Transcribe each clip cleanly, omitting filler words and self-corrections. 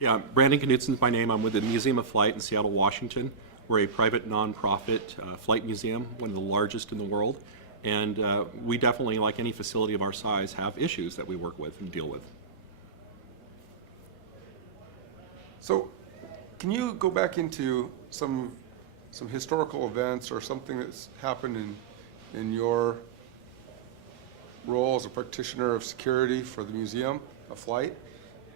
Yeah, Brandon Knutson's my name. I'm with the Museum of Flight in Seattle, Washington. We're a private nonprofit flight museum, one of the largest in the world. And we definitely, like any facility of our size, have issues that we work with and deal with. So, can you go back into some historical events or something that's happened in your role as a practitioner of security for the Museum of Flight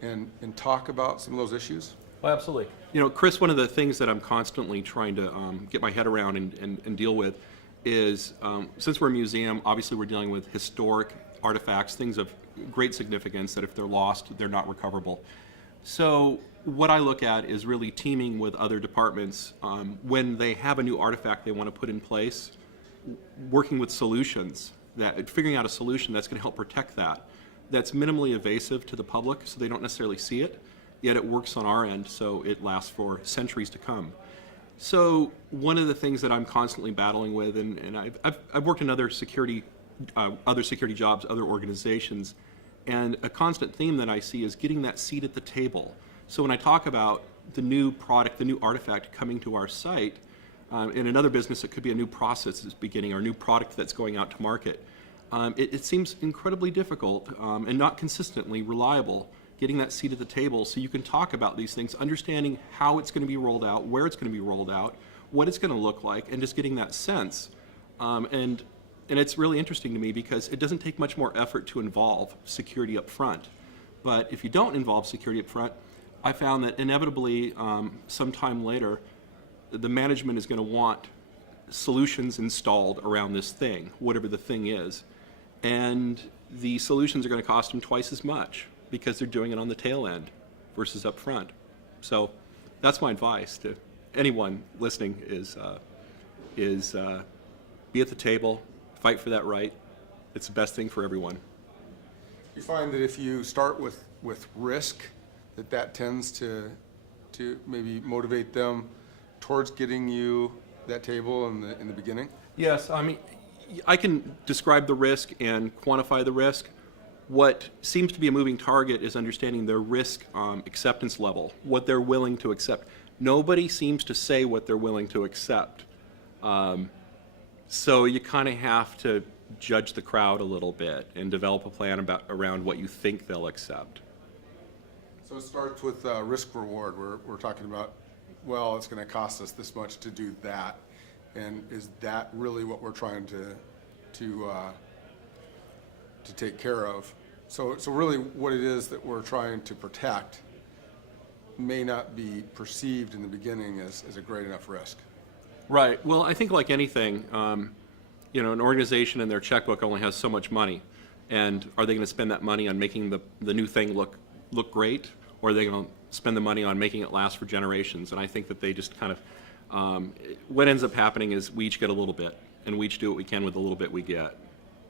and talk about some of those issues? Well, absolutely. You know, Chris, one of the things that I'm constantly trying to get my head around and deal with is, since we're a museum, obviously we're dealing with historic artifacts, things of great significance that if they're lost, they're not recoverable. So what I look at is really teaming with other departments when they have a new artifact they want to put in place, working with solutions, figuring out a solution that's going to help protect that, that's minimally invasive to the public so they don't necessarily see it, yet it works on our end so it lasts for centuries to come. So one of the things that I'm constantly battling with, and I've worked in other security jobs, other organizations, and a constant theme that I see is getting that seat at the table. So when I talk about the new product, the new artifact coming to our site, in another business it could be a new process that's beginning or a new product that's going out to market. It seems incredibly difficult and not consistently reliable getting that seat at the table so you can talk about these things, understanding how it's going to be rolled out, where it's going to be rolled out, what it's going to look like, and just getting that sense. And it's really interesting to me because it doesn't take much more effort to involve security up front. But if you don't involve security up front, I found that inevitably, sometime later, the management is going to want solutions installed around this thing, whatever the thing is. And the solutions are going to cost them twice as much because they're doing it on the tail end versus up front. So that's my advice to anyone listening is be at the table, fight for that right. It's the best thing for everyone. You find that if you start with risk, that tends to maybe motivate them towards getting you that table in the beginning? Yes, I mean, I can describe the risk and quantify the risk. What seems to be a moving target is understanding their risk acceptance level, what they're willing to accept. Nobody seems to say what they're willing to accept. So you kind of have to judge the crowd a little bit and develop a plan around what you think they'll accept. So it starts with risk reward. We're talking about, well, it's going to cost us this much to do that. And is that really what we're trying to take care of? So really what it is that we're trying to protect may not be perceived in the beginning as a great enough risk. Right. Well, I think like anything, you know, an organization in their checkbook only has so much money. And are they going to spend that money on making the new thing look great? Or are they going to spend the money on making it last for generations? And I think that they just kind of, what ends up happening is we each get a little bit, and we each do what we can with the little bit we get.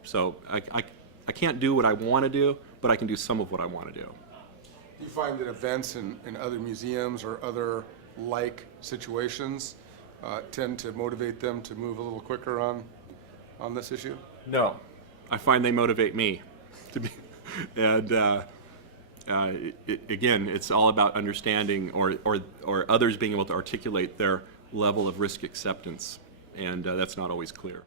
So I can't do what I want to do, but I can do some of what I want to do. Do you find that events in other museums or other like situations tend to motivate them to move a little quicker on this issue? No. I find they motivate me to be, and again, it's all about understanding or others being able to articulate their level of risk acceptance, and that's not always clear.